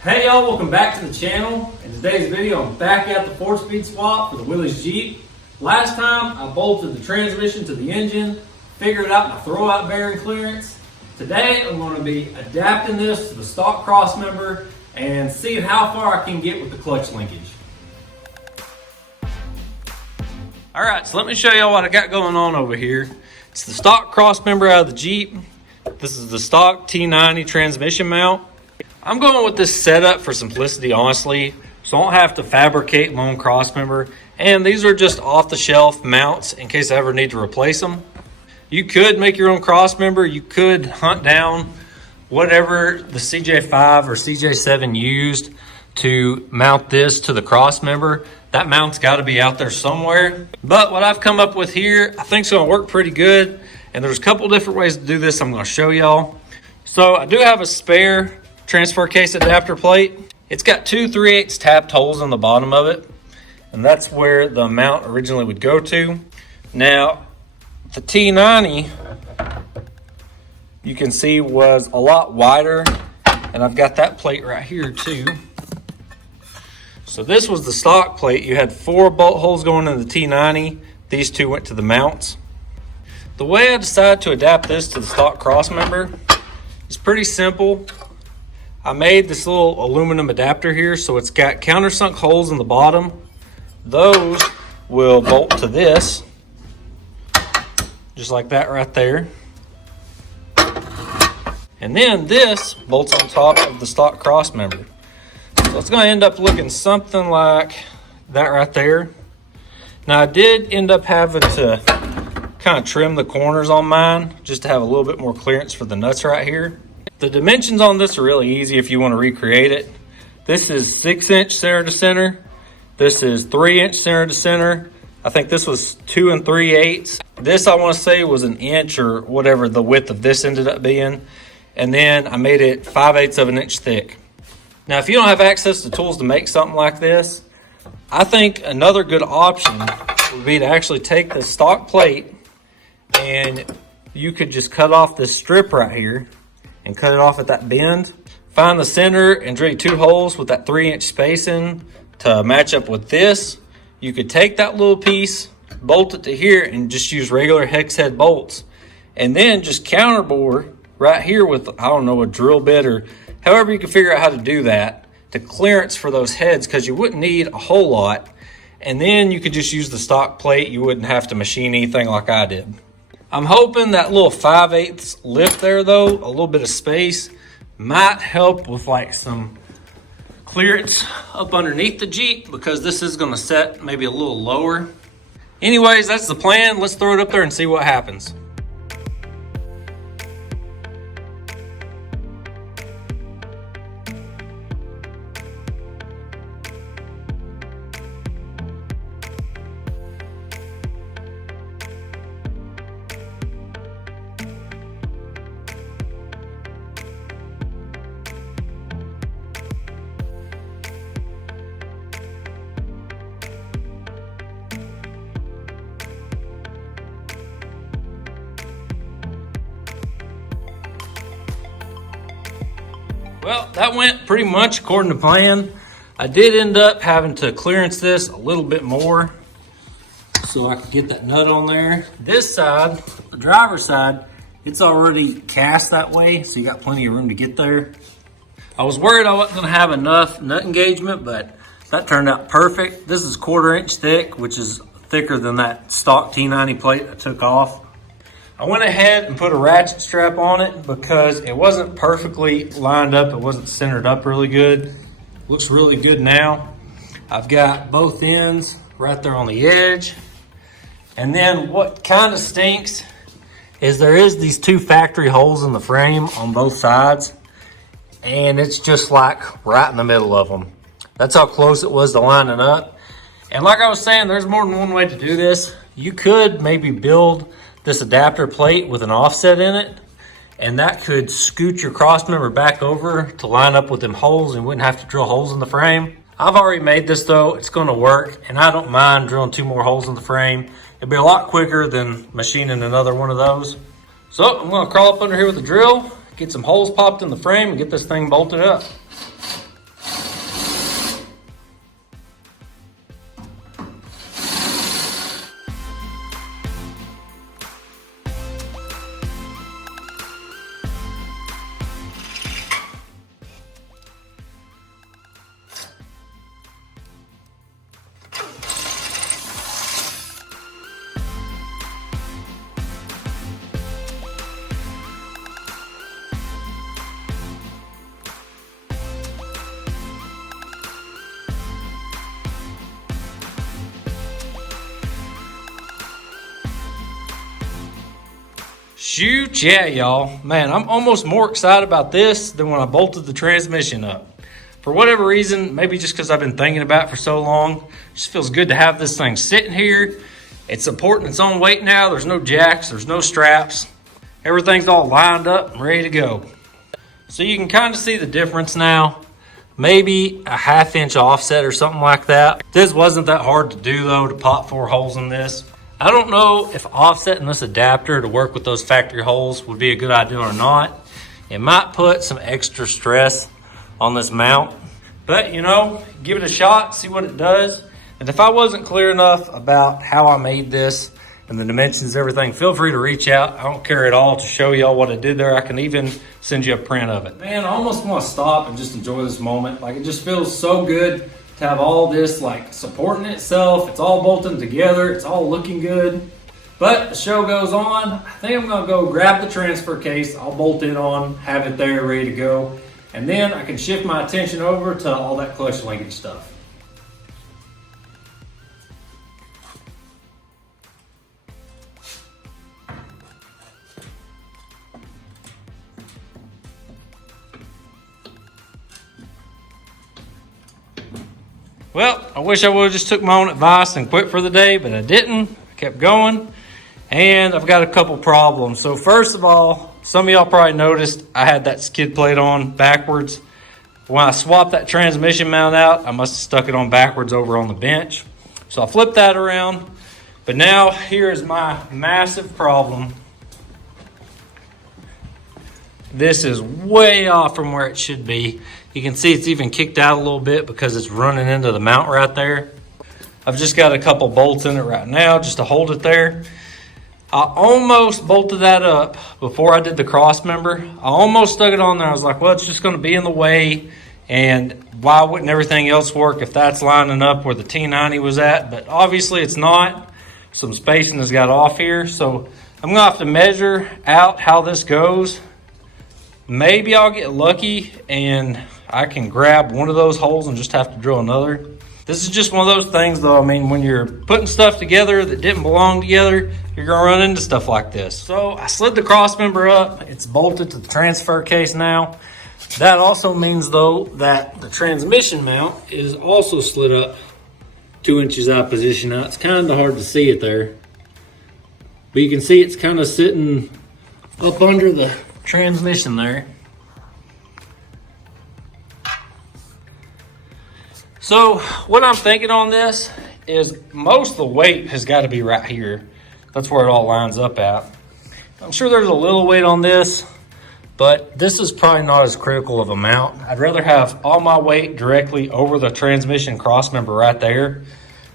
Hey y'all, welcome back to the channel. In today's video, I'm back at the 4-speed swap for the Willys Jeep. Last time, I bolted the transmission to the engine, figured out my throwout bearing clearance. Today, I'm going to be adapting this to the stock Crossmember and seeing how far I can get with the clutch linkage. Alright, so let me show y'all what I got going on over here. It's the stock Crossmember out of the Jeep. This is the stock T90 transmission mount. I'm going with this setup for simplicity, honestly, so I don't have to fabricate my own Crossmember. And these are just off-the-shelf mounts in case I ever need to replace them. You could make your own Crossmember. You could hunt down whatever the CJ5 or CJ7 used to mount this to the Crossmember. That mount's got to be out there somewhere. But what I've come up with here, I think is going to work pretty good. And there's a couple different ways to do this I'm going to show y'all. So I do have a spare transfer case adapter plate. It's got two 3/8 tapped holes on the bottom of it, and that's where the mount originally would go to. Now, the T90, you can see, was a lot wider, and I've got that plate right here too. So this was the stock plate. You had 4 bolt holes going in the T90. These 2 went to the mounts. The way I decided to adapt this to the stock Crossmember is pretty simple. I made this little aluminum adapter here, so it's got countersunk holes in the bottom. Those will bolt to this, just like that right there. And then this bolts on top of the stock Crossmember. So it's going to end up looking something like that right there. Now I did end up having to kind of trim the corners on mine just to have a little bit more clearance for the nuts right here. The dimensions on this are really easy if you want to recreate it. This is 6-inch center to center. This is 3-inch center to center. I think this was 2 3/8. This, I want to say, was an inch or whatever the width of this ended up being. And then I made it 5/8 of an inch thick. Now, if you don't have access to tools to make something like this, I think another good option would be to actually take the stock plate and you could just cut off this strip right here and cut it off at that bend. Find the center and drill 2 holes with that 3-inch spacing to match up with this. You could take that little piece, bolt it to here, and just use regular hex head bolts. And then just counterbore right here with, I don't know, a drill bit or however you can figure out how to do that to clearance for those heads, because you wouldn't need a whole lot. And then you could just use the stock plate. You wouldn't have to machine anything like I did. I'm hoping that little 5/8 lift there, though, a little bit of space, might help with like some clearance up underneath the Jeep, because this is going to set maybe a little lower. Anyways, that's the plan. Let's throw it up there and see what happens. Well, that went pretty much according to plan. I did end up having to clearance this a little bit more so I could get that nut on there. This side, the driver's side, it's already cast that way, so you got plenty of room to get there. I was worried I wasn't gonna have enough nut engagement, but that turned out perfect. This is 1/4 inch thick, which is thicker than that stock T90 plate I took off. I went ahead and put a ratchet strap on it because it wasn't perfectly lined up. It wasn't centered up really good. Looks really good now. I've got both ends right there on the edge. And then what kind of stinks is there is these 2 factory holes in the frame on both sides. And it's just like right in the middle of them. That's how close it was to lining up. And like I was saying, there's more than one way to do this. You could maybe build this adapter plate with an offset in it, and that could scoot your Crossmember back over to line up with them holes and wouldn't have to drill holes in the frame. I've already made this though. It's going to work, and I don't mind drilling 2 more holes in the frame. It'd be a lot quicker than machining another one of those. So I'm going to crawl up under here with the drill, get some holes popped in the frame, and get this thing bolted up. Shoot, yeah, y'all. Man, I'm almost more excited about this than when I bolted the transmission up. For whatever reason, maybe just because I've been thinking about it for so long, it just feels good to have this thing sitting here. It's supporting its own weight now. There's no jacks, there's no straps. Everything's all lined up and ready to go. So you can kind of see the difference now. Maybe a 1/2 inch offset or something like that. This wasn't that hard to do though, to pop 4 holes in this. I don't know if offsetting this adapter to work with those factory holes would be a good idea or not. It might put some extra stress on this mount, but you know, give it a shot, see what it does. And if I wasn't clear enough about how I made this and the dimensions, everything, feel free to reach out. I don't care at all to show y'all what I did there. I can even send you a print of it. Man, I almost want to stop and just enjoy this moment. Like, it just feels so good to have all this like supporting itself. It's all bolting together. It's all looking good. But the show goes on. I think I'm gonna go grab the transfer case. I'll bolt it on, have it there ready to go. And then I can shift my attention over to all that clutch linkage stuff. Well, I wish I would have just took my own advice and quit for the day, but I didn't. I kept going, and I've got a couple problems. So first of all, some of y'all probably noticed I had that skid plate on backwards. When I swapped that transmission mount out, I must have stuck it on backwards over on the bench. So I flipped that around, but now here's my massive problem. This is way off from where it should be. You can see it's even kicked out a little bit because it's running into the mount right there. I've just got a couple bolts in it right now just to hold it there. I almost bolted that up before I did the cross member. I almost stuck it on there. I was like, well, it's just going to be in the way, and why wouldn't everything else work if that's lining up where the T90 was at? But obviously it's not. Some spacing has got off here, so I'm going to have to measure out how this goes. Maybe I'll get lucky and I can grab one of those holes and just have to drill another. This is just one of those things though. I mean, when you're putting stuff together that didn't belong together, you're gonna run into stuff like this. So I slid the cross member up. It's bolted to the transfer case now. That also means though that the transmission mount is also slid up 2 inches out of position. Now it's kind of hard to see it there, but you can see it's kind of sitting up under the transmission there. So what I'm thinking on this is most of the weight has got to be right here. That's where it all lines up at. I'm sure there's a little weight on this, but this is probably not as critical of a mount. I'd rather have all my weight directly over the transmission cross member right there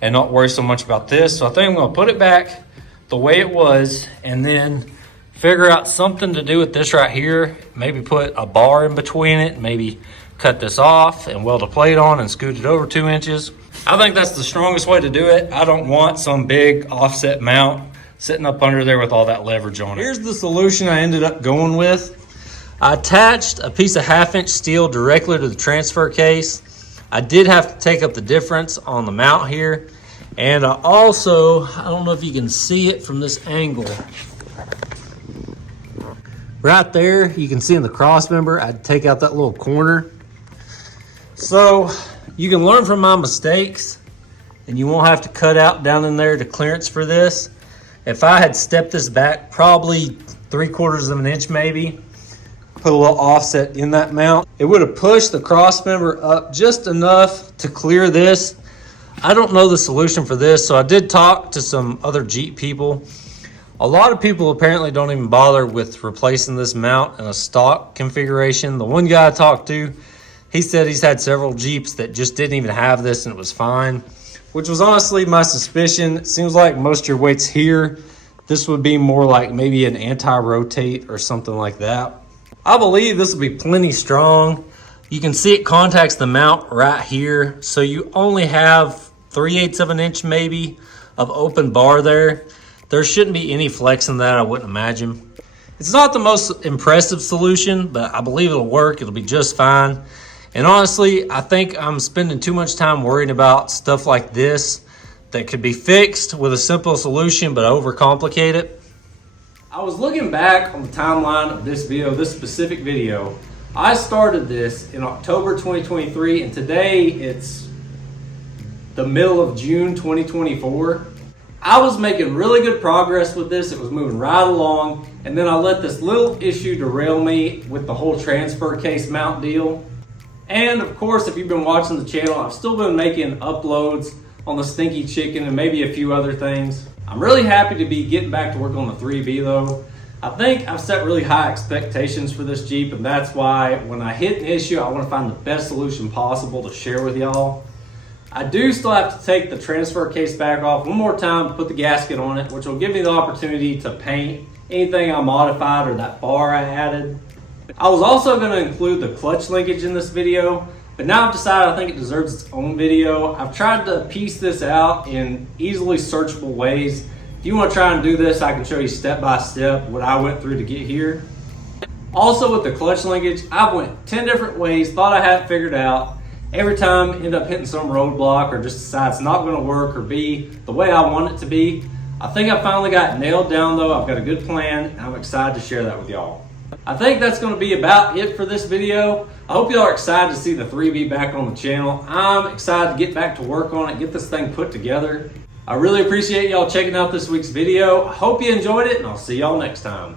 and not worry so much about this. So I think I'm going to put it back the way it was and then figure out something to do with this right here. Maybe put a bar in between it, maybe cut this off and weld a plate on and scoot it over 2 inches. I think that's the strongest way to do it. I don't want some big offset mount sitting up under there with all that leverage on it. Here's the solution I ended up going with. I attached a piece of 1/2 inch steel directly to the transfer case. I did have to take up the difference on the mount here. And I don't know if you can see it from this angle. Right there, you can see in the cross member, I'd take out that little corner. So you can learn from my mistakes and you won't have to cut out down in there to clearance for this. If I had stepped this back probably 3/4 of an inch maybe, put a little offset in that mount, it would have pushed the cross member up just enough to clear this. I don't know the solution for this, so I did talk to some other Jeep people. A lot of people apparently don't even bother with replacing this mount in a stock configuration. The one guy I talked to, he said he's had several Jeeps that just didn't even have this and it was fine, which was honestly my suspicion. It seems like most of your weight's here. This would be more like maybe an anti-rotate or something like that. I believe this will be plenty strong. You can see it contacts the mount right here. So you only have 3/8 of an inch maybe of open bar there. There shouldn't be any flex in that, I wouldn't imagine. It's not the most impressive solution, but I believe it'll work. It'll be just fine. And honestly, I think I'm spending too much time worrying about stuff like this that could be fixed with a simple solution, but overcomplicate it. I was looking back on the timeline of this video, this specific video. I started this in October 2023, and today it's the middle of June 2024. I was making really good progress with this. It was moving right along, and then I let this little issue derail me with the whole transfer case mount deal. And of course, if you've been watching the channel, I've still been making uploads on the stinky chicken and maybe a few other things. I'm really happy to be getting back to work on the 3B though. I think I've set really high expectations for this Jeep, and that's why when I hit an issue, I want to find the best solution possible to share with y'all. I do still have to take the transfer case back off one more time, put the gasket on it, which will give me the opportunity to paint anything I modified or that bar I added. I was also going to include the clutch linkage in this video, but now I've decided I think it deserves its own video. I've tried to piece this out in easily searchable ways. If you want to try and do this, I can show you step by step what I went through to get here. Also with the clutch linkage, I've went 10 different ways, thought I had it figured out. Every time end up hitting some roadblock or just decide it's not going to work or be the way I want it to be. I think I finally got it nailed down though. I've got a good plan and I'm excited to share that with y'all. I think that's going to be about it for this video. I hope y'all are excited to see the 3B back on the channel. I'm excited to get back to work on it, get this thing put together. I really appreciate y'all checking out this week's video. I hope you enjoyed it, and I'll see y'all next time.